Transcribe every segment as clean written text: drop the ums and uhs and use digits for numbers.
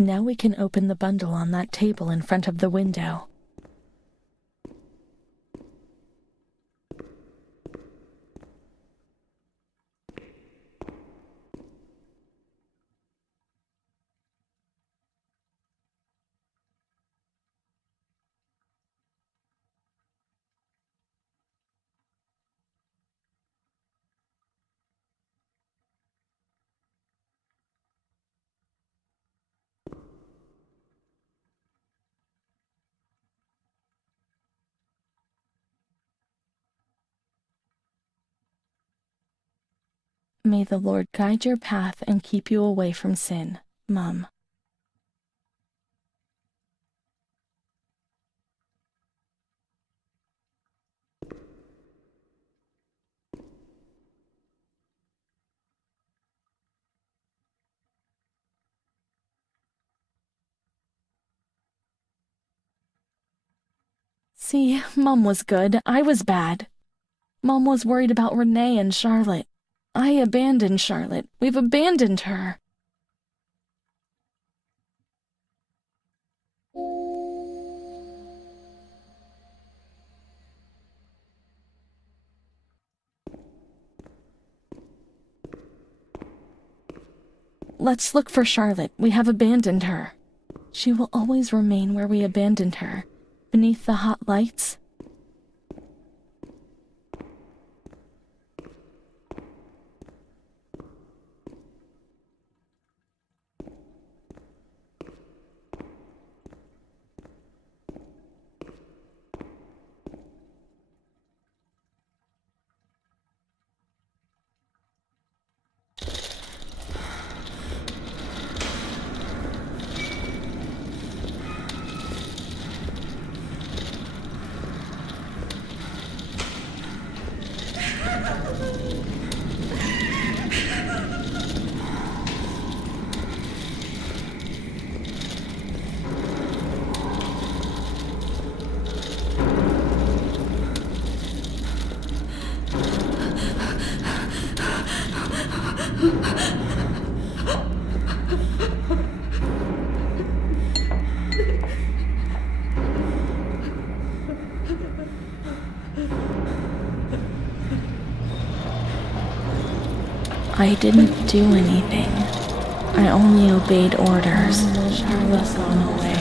Now we can open the bundle on that table in front of the window. May the Lord guide your path and keep you away from sin, Mom. See, Mom was good. I was bad. Mom was worried about Renee and Charlotte. I abandoned Charlotte. We've abandoned her. Let's look for Charlotte. We have abandoned her. She will always remain where we abandoned her, beneath the hot lights. I didn't do anything. I only obeyed orders. Charlotte's gone away.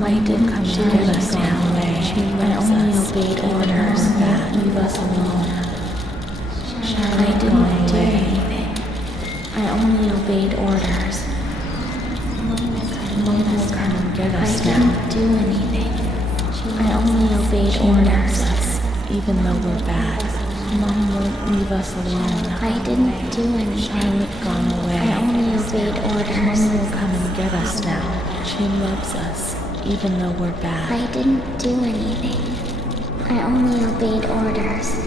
I didn't come to get us down. I only obeyed orders. Leave us alone. I didn't do anything. I only obeyed orders. Mom will come and get us now. I didn't do anything. I only obeyed orders. Even though we're bad. Mom won't leave us alone. I didn't do anything. Charlotte gone away. I only obeyed orders. Mom will come and get us now. She loves us, even though we're bad. I didn't do anything. I only obeyed orders.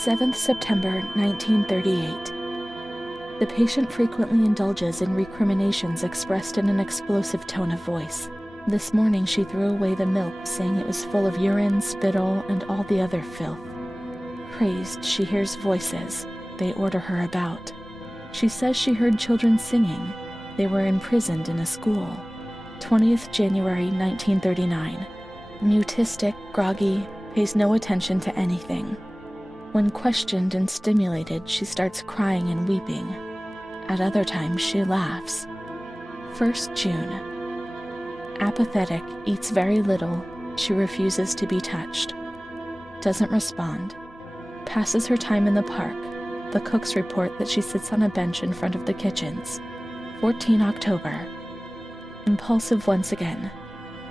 7th September 1938. The patient frequently indulges in recriminations expressed in an explosive tone of voice. This morning she threw away the milk, saying it was full of urine, spittle, and all the other filth. Crazed, she hears voices. They order her about. She says she heard children singing. They were imprisoned in a school. 20th January 1939. Mutistic, groggy, pays no attention to anything. When questioned and stimulated, she starts crying and weeping. At other times, she laughs. 1st June. Apathetic, eats very little. She refuses to be touched. Doesn't respond. Passes her time in the park. The cooks report that she sits on a bench in front of the kitchens. 14 October. Impulsive once again.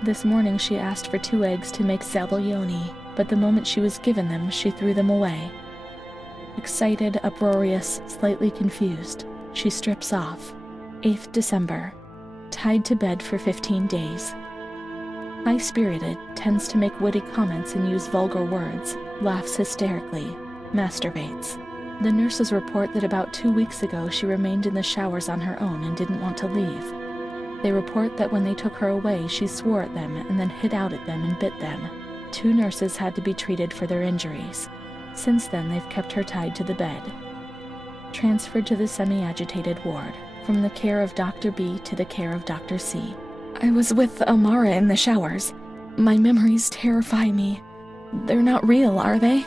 This morning she asked for 2 eggs to make zabaione, but the moment she was given them, she threw them away. Excited, uproarious, slightly confused, she strips off. 8th December. Tied to bed for 15 days. High-spirited, tends to make witty comments and use vulgar words, laughs hysterically, masturbates. The nurses report that about 2 weeks ago she remained in the showers on her own and didn't want to leave. They report that when they took her away, she swore at them and then hit out at them and bit them. 2 nurses had to be treated for their injuries. Since then, they've kept her tied to the bed. Transferred to the semi-agitated ward, from the care of Dr. B to the care of Dr. C. I was with Amara in the showers. My memories terrify me. They're not real, are they?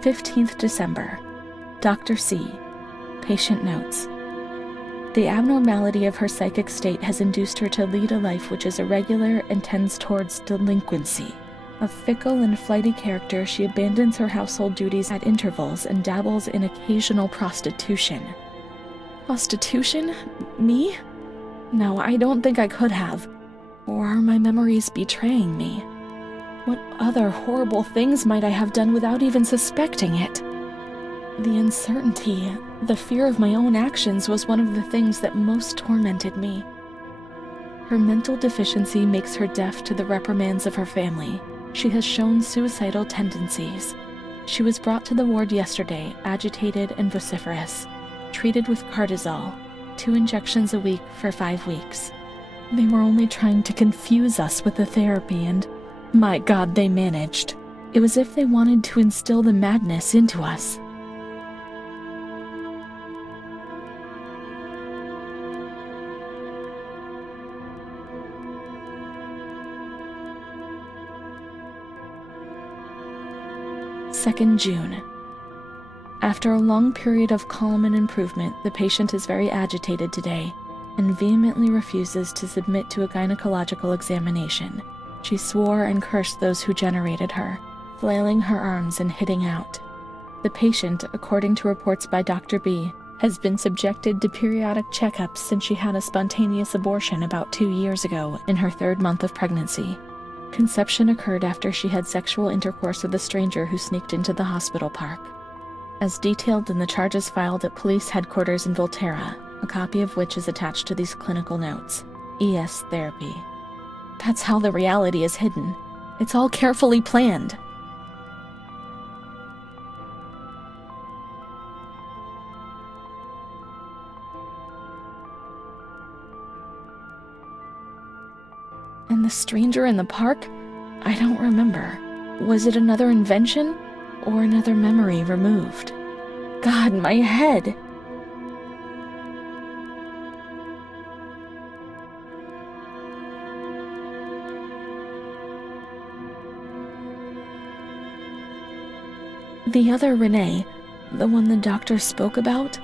"15th December. Dr. C. Patient notes. The abnormality of her psychic state has induced her to lead a life which is irregular and tends towards delinquency. A fickle and flighty character, she abandons her household duties at intervals and dabbles in occasional prostitution." Prostitution? Me? No, I don't think I could have. Or are my memories betraying me? What other horrible things might I have done without even suspecting it? The uncertainty, the fear of my own actions was one of the things that most tormented me. Her mental deficiency makes her deaf to the reprimands of her family. She has shown suicidal tendencies. She was brought to the ward yesterday, agitated and vociferous, treated with Cardizol, 2 injections a week for 5 weeks. They were only trying to confuse us with the therapy and, my God, they managed. It was as if they wanted to instill the madness into us. June 2nd. After a long period of calm and improvement, the patient is very agitated today and vehemently refuses to submit to a gynecological examination. She swore and cursed those who generated her, flailing her arms and hitting out. The patient, according to reports by Dr. B, has been subjected to periodic checkups since she had a spontaneous abortion about 2 years ago in her 3rd month of pregnancy. Conception occurred after she had sexual intercourse with a stranger who sneaked into the hospital park. As detailed in the charges filed at police headquarters in Volterra, a copy of which is attached to these clinical notes. ES therapy. That's how the reality is hidden. It's all carefully planned. And the stranger in the park? I don't remember. Was it another invention or another memory removed? God, my head! The other Renee, the one the doctor spoke about?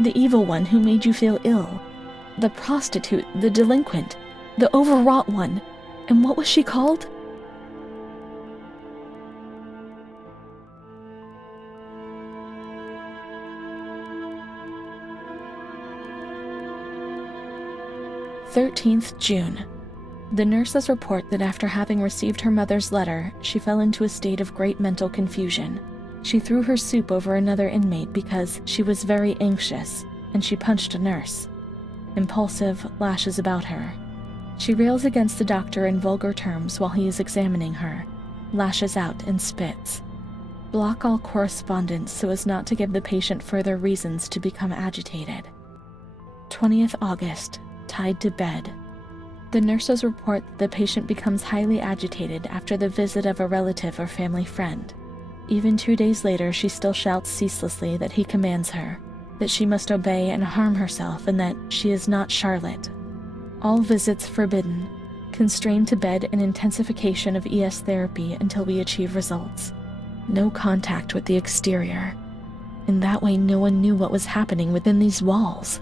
The evil one who made you feel ill. The prostitute, the delinquent, the overwrought one. And what was she called? June 13th. The nurses report that after having received her mother's letter, she fell into a state of great mental confusion. She threw her soup over another inmate because she was very anxious, and she punched a nurse. Impulsive, lashes about her. She rails against the doctor in vulgar terms while he is examining her, lashes out and spits. Block all correspondence so as not to give the patient further reasons to become agitated. 20th August, tied to bed. The nurses report that the patient becomes highly agitated after the visit of a relative or family friend. Even 2 days later, she still shouts ceaselessly that he commands her, that she must obey and harm herself, and that she is not Charlotte. All visits forbidden, constrained to bed and intensification of ES therapy until we achieve results. No contact with the exterior. In that way, no one knew what was happening within these walls.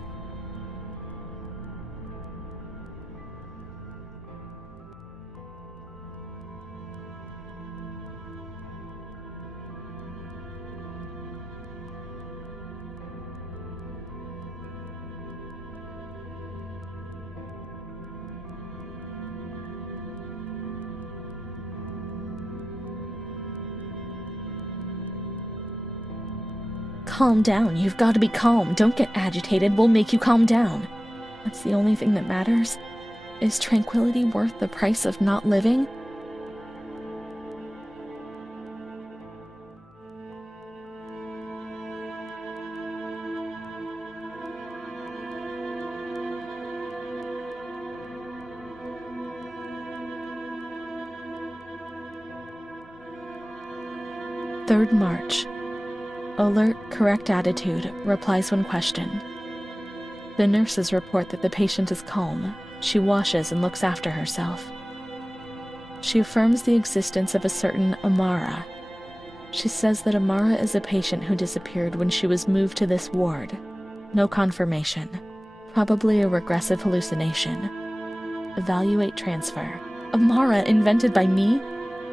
Calm down. You've got to be calm. Don't get agitated. We'll make you calm down. That's the only thing that matters. Is tranquility worth the price of not living? "3rd March. Alert, correct attitude, replies when questioned. The nurses report that the patient is calm. She washes and looks after herself. She affirms the existence of a certain Amara. She says that Amara is a patient who disappeared when she was moved to this ward. No confirmation. Probably a regressive hallucination. Evaluate transfer. Amara invented by me?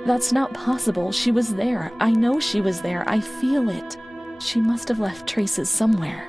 That's not possible. She was there. I know she was there. I feel it. She must have left traces somewhere.